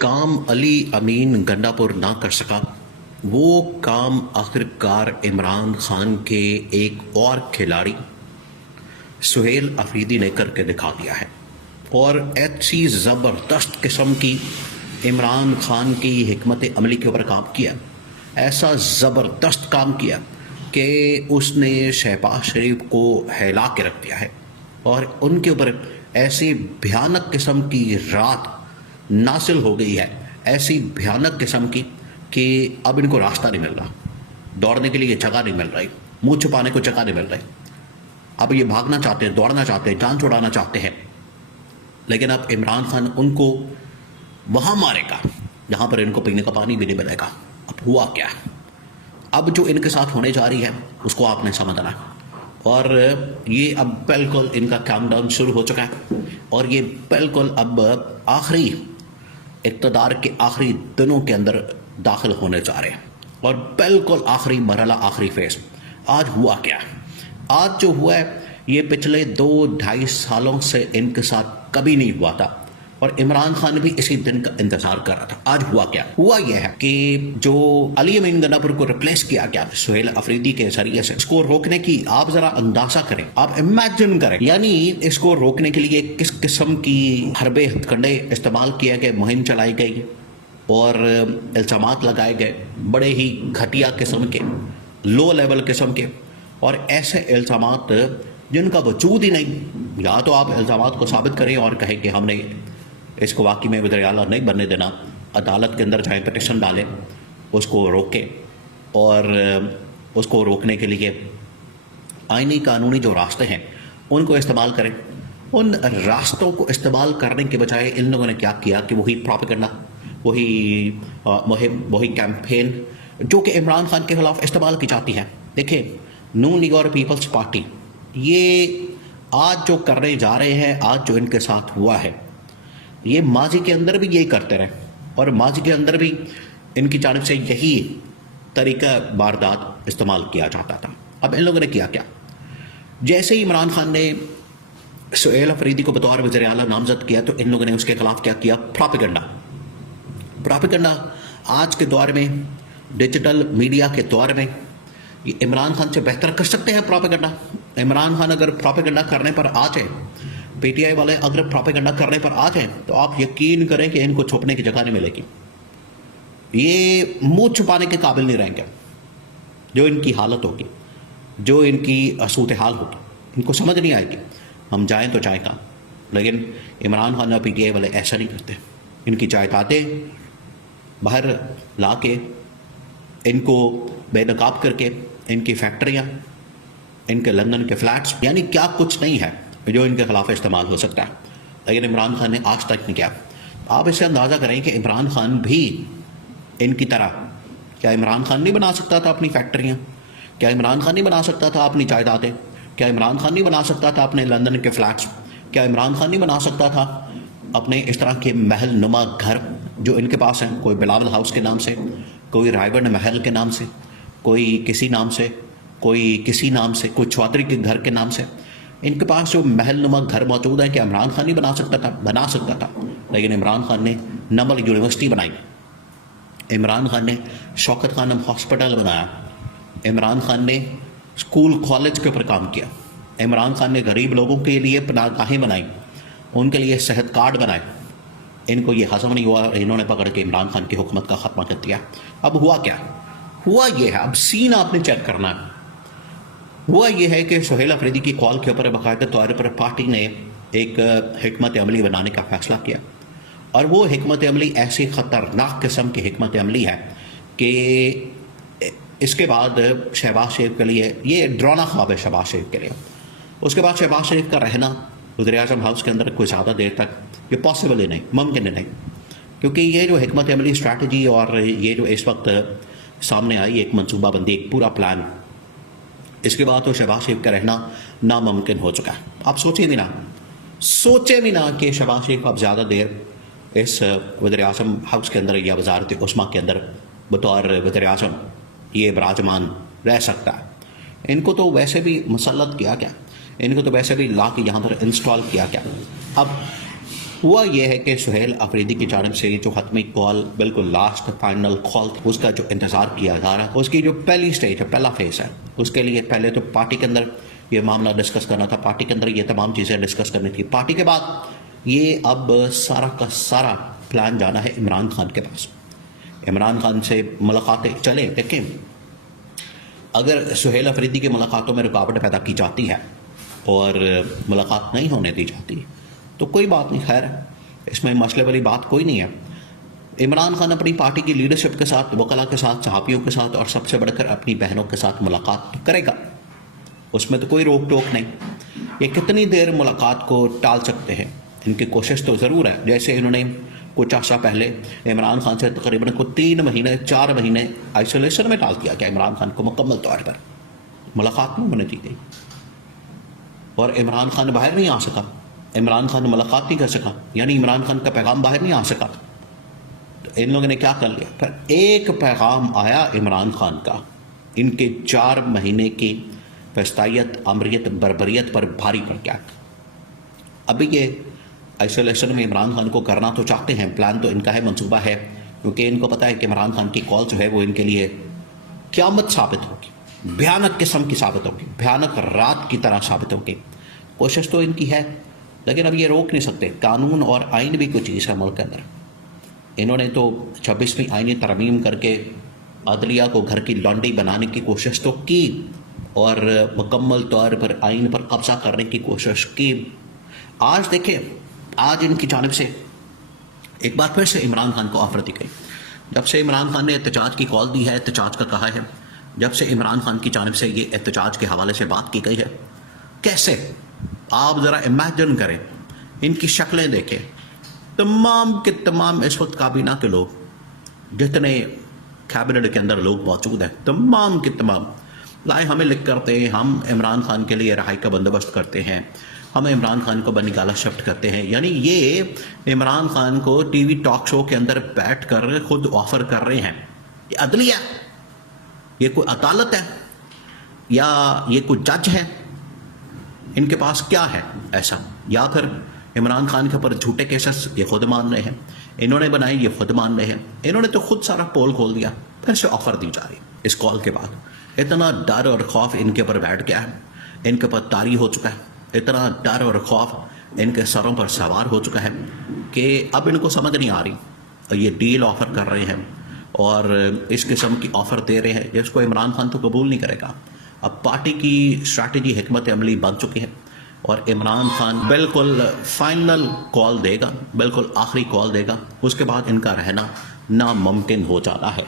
काम अली अमीन गंडापुर ना कर सका, वो काम आखिरकार इमरान खान के एक और खिलाड़ी सुहेल अफरीदी ने करके दिखा दिया है। और ऐसी ज़बरदस्त किस्म की इमरान खान की हिकमत अमली के ऊपर काम किया, ऐसा ज़बरदस्त काम किया कि उसने शहबाज शरीफ को हिला के रख दिया है और उनके ऊपर ऐसी भयानक किस्म की रात नासिल हो गई है, ऐसी भयानक किस्म की कि अब इनको रास्ता नहीं मिल रहा, दौड़ने के लिए जगह नहीं मिल रही, मुंह छुपाने को जगह नहीं मिल रही। अब ये भागना चाहते हैं, दौड़ना चाहते हैं, जान छुड़ाना चाहते हैं, लेकिन अब इमरान खान उनको वहां मारेगा जहां पर इनको पीने का पानी भी नहीं मिलेगा। अब हुआ क्या, अब जो इनके साथ होने जा रही है उसको आपने समझना है। और ये अब बिल्कुल इनका काउंटडाउन शुरू हो चुका है और ये बिल्कुल अब आखिरी इक़्तिदार के आखिरी दिनों के अंदर दाखिल होने जा रहे हैं और बिल्कुल आखिरी मरहला, आखिरी फेज। आज हुआ क्या, आज जो हुआ है ये पिछले 2-2.5 सालों से इनके साथ कभी नहीं हुआ था और इमरान खान भी इसी दिन का इंतजार कर रहा था। आज हुआ क्या, हुआ यह है कि जो अली अमीन गंडापुर को रिप्लेस किया गया सुहेल अफरीदी के जरिए से, इसको रोकने की आप जरा अंदाजा करें, आप इमेजिन करें, यानी इसको रोकने के लिए किस किस्म की हरबे हथकंडे इस्तेमाल किए गए, मुहिम चलाई गई और इल्जामात लगाए गए बड़े ही घटिया किस्म के, लो लेवल किस्म के, और ऐसे इल्जामात जिनका वजूद ही नहीं। या तो आप इल्जामात को साबित करें और कहें कि हमने इसको वाकई में वज़ीर आला नहीं बनने देना, अदालत के अंदर जाए, पिटिशन डालें, उसको रोकें और उसको रोकने के लिए आईनी कानूनी जो रास्ते हैं उनको इस्तेमाल करें। उन रास्तों को इस्तेमाल करने के बजाय इन लोगों ने क्या किया कि वही प्रोपेगेंडा, वही मुहिम, वही कैंपेन जो कि इमरान खान के खिलाफ इस्तेमाल की जाती है। देखिए, नून लीग और पीपल्स पार्टी ये आज जो करने जा रहे हैं, आज जो इनके साथ हुआ है, ये माजी के अंदर भी यही करते रहे और माजी के अंदर भी इनकी जानिब से यही तरीका वारदात इस्तेमाल किया जाता था। अब इन लोगों ने किया क्या, जैसे ही इमरान खान ने सुहेल अफरीदी को बतौर वज़ीर आला नामजद किया तो इन लोगों ने उसके खिलाफ क्या किया, प्रोपेगेंडा। प्रोपेगेंडा आज के दौर में, डिजिटल मीडिया के दौर में, ये इमरान खान से बेहतर कर सकते हैं प्रोपेगेंडा। इमरान खान अगर प्रोपेगेंडा करने पर आ जाए, पीटीआई वाले अगर प्रोपेगेंडा करने पर आ जाए, तो आप यकीन करें कि इनको छुपने की जगह नहीं मिलेगी, ये मुंह छुपाने के काबिल नहीं रहेंगे। जो इनकी हालत होगी, जो इनकी सूरत हाल होगी, इनको समझ नहीं आएगी हम जाएं तो जाएं कहाँ। लेकिन इमरान खान और पीटीआई वाले ऐसा नहीं करते, इनकी जायदादें बाहर ला के, इनको बेनकाब करके, इनकी फैक्ट्रियाँ, इनके लंदन के फ्लैट्स, यानी क्या कुछ नहीं है जो इनके खिलाफ इस्तेमाल हो सकता है, लेकिन इमरान खान ने आज तक नहीं किया। आप इससे अंदाज़ा करें कि इमरान खान भी इनकी तरह, क्या इमरान खान नहीं बना सकता था अपनी फैक्ट्रियाँ, क्या इमरान खान नहीं बना सकता था अपनी जायदादें, क्या इमरान खान नहीं बना सकता था अपने लंदन के फ्लैट्स, क्या इमरान खान नहीं बना सकता था अपने इस तरह के महल नुमा घर जो इनके पास हैं, कोई बिलावल हाउस के नाम से, कोई रायगढ़ महल के नाम से, कोई किसी नाम से, कोई किसी नाम से, कोई चौधरी के घर के नाम से, इनके पास जो महल नुमा घर मौजूद है, क्या इमरान खान नहीं बना सकता था, बना सकता था। लेकिन इमरान खान ने नमल यूनिवर्सिटी बनाई, इमरान खान ने शौकत खानम हॉस्पिटल बनाया, इमरान खान ने स्कूल कॉलेज के ऊपर काम किया, इमरान खान ने गरीब लोगों के लिए पनाहगाहें बनाई, उनके लिए सेहत कार्ड बनाए। इनको ये हजम नहीं हुआ, इन्होंने पकड़ के इमरान खान की हुकूमत का खात्मा कर दिया। अब हुआ क्या, हुआ ये है, अब सीन आपने चेक करना है। हुआ यह है कि सुहेल अफरीदी की कॉल के ऊपर बाकायदा तौर पर पार्टी ने एक हिकमत अमली बनाने का फैसला किया और वो हिकमत अमली ऐसी ख़तरनाक किस्म की हिकमत अमली है कि इसके बाद शहबाज शरीफ के लिए ये डरावना ख्वाब है। शहबाज शरीफ के लिए उसके बाद शहबाज शरीफ का रहना वज़ीर आज़म हाउस के अंदर कोई ज़्यादा देर तक ये पॉसिबल ही नहीं, मुमकिन नहीं, क्योंकि ये जो हिकमत अमली स्ट्रैटेजी और ये जो इस वक्त सामने आई एक मनसूबाबंदी, एक पूरा प्लान, इसके बाद तो शहबाज शरीफ का रहना नामुमकिन हो चुका है। आप सोचे भी ना कि शहबाज शरीफ अब ज़्यादा देर इस वज़ीर आज़म हाउस के अंदर या वज़ारत उस्मा के अंदर बतौर वज़ीर आज़म ये बराजमान रह सकता है। इनको तो वैसे भी मुसल्लत किया गया, इनको तो वैसे भी ला के यहाँ पर इंस्टॉल किया गया। अब हुआ यह है कि सुहेल अफरीदी की जानिब से जो हतमी कॉल बिल्कुल लास्ट फाइनल कॉल उसका जो इंतज़ार किया जा रहा है, उसकी जो पहली स्टेज है, पहला फेस है, उसके लिए पहले तो पार्टी के अंदर ये मामला डिस्कस करना था, पार्टी के अंदर ये तमाम चीज़ें डिस्कस करनी थी। पार्टी के बाद ये अब सारा का सारा प्लान जाना है इमरान खान के पास। इमरान खान से मुलाकातें चलें, देखें अगर सुहेल अफरीदी की मुलाकातों में रुकावट पैदा की जाती है और मुलाकात नहीं होने दी जाती तो कोई बात नहीं, खैर इसमें मसले वाली बात कोई नहीं है। इमरान खान अपनी पार्टी की लीडरशिप के साथ, वकला के साथ, सहाफ़ियों के साथ और सबसे बढ़कर अपनी बहनों के साथ मुलाकात तो करेगा, उसमें तो कोई रोक टोक नहीं। ये कितनी देर मुलाकात को टाल सकते हैं, इनकी कोशिश तो ज़रूर है। जैसे इन्होंने कुछ अर्सा पहले इमरान खान से तकरीबन को 3 महीने 4 महीने आइसोलेशन में डाल दिया गया इमरान खान को मुकम्मल तौर पर, मुलाकात नहीं होने दी गई और इमरान खान बाहर नहीं आ सका, इमरान खान मुलाकात नहीं कर सका, यानी इमरान खान का पैगाम बाहर नहीं आ सका। तो इन लोगों ने क्या कर लिया, फिर एक पैगाम आया इमरान खान का इनके 4 महीने की फस्तायत, अमरियत, बर्बरियत पर भारी पड़ गया। अभी ये आइसोलेशन में इमरान खान को करना तो चाहते हैं, प्लान तो इनका है, मंसूबा है, क्योंकि इनको पता है कि इमरान खान की कॉल जो है वो इनके लिए क़यामत साबित होगी, भयानक किस्म की साबित होगी, भयानक रात की तरह साबित होगी। कोशिश तो इनकी है, लेकिन अब ये रोक नहीं सकते। कानून और आइन भी कुछ चीज़ है मुल्क के अंदर। इन्होंने तो 26वीं आइनी तरमीम करके अदलिया को घर की लौंडी बनाने की कोशिश तो की और मुकम्मल तौर पर आइन पर कब्जा करने की कोशिश की। आज देखें, आज इनकी जानिब से एक बार फिर से इमरान खान को ऑफर दी गई। जब से इमरान खान ने एहतजाज की कॉल दी है, एहतजाज का कहा है, जब से इमरान खान की जानिब से ये एहतजाज के हवाले से बात की गई है, कैसे आप ज़रा इमेजिन करें, इनकी शक्लें देखें, तमाम के तमाम इस वक्त काबीना के लोग, जितने कैबिनेट के अंदर लोग मौजूद हैं, तमाम के तमाम लाए हमें लिख करते हैं, हम इमरान खान के लिए रहाई का बंदोबस्त करते हैं, हम इमरान खान को बनिगाला शिफ्ट करते हैं। यानी ये इमरान खान को टीवी टॉक शो के अंदर बैठ कर खुद ऑफर कर रहे हैं। ये अदलिया, ये कोई अदालत है या ये कोई जज है, इनके पास क्या है ऐसा? या फिर इमरान खान के ऊपर झूठे केसेस ये खुद मान रहे हैं, इन्होंने बनाए ये खुद मान रहे हैं, इन्होंने तो खुद सारा पोल खोल दिया, फिर से ऑफर दी जा रही इस कॉल के बाद। इतना डर और खौफ इनके ऊपर बैठ गया है, इनके ऊपर तारी हो चुका है, इतना डर और खौफ इनके सरों पर सवार हो चुका है कि अब इनको समझ नहीं आ रही, और ये डील ऑफर कर रहे हैं और इस किस्म की ऑफर दे रहे हैं जिसको इमरान खान तो कबूल नहीं करेगा। अब पार्टी की स्ट्रैटेजी, हिकमत अमली बन चुकी है और इमरान खान बिल्कुल फाइनल कॉल देगा, बिल्कुल आखिरी कॉल देगा, उसके बाद इनका रहना नामुमकिन हो जाना है।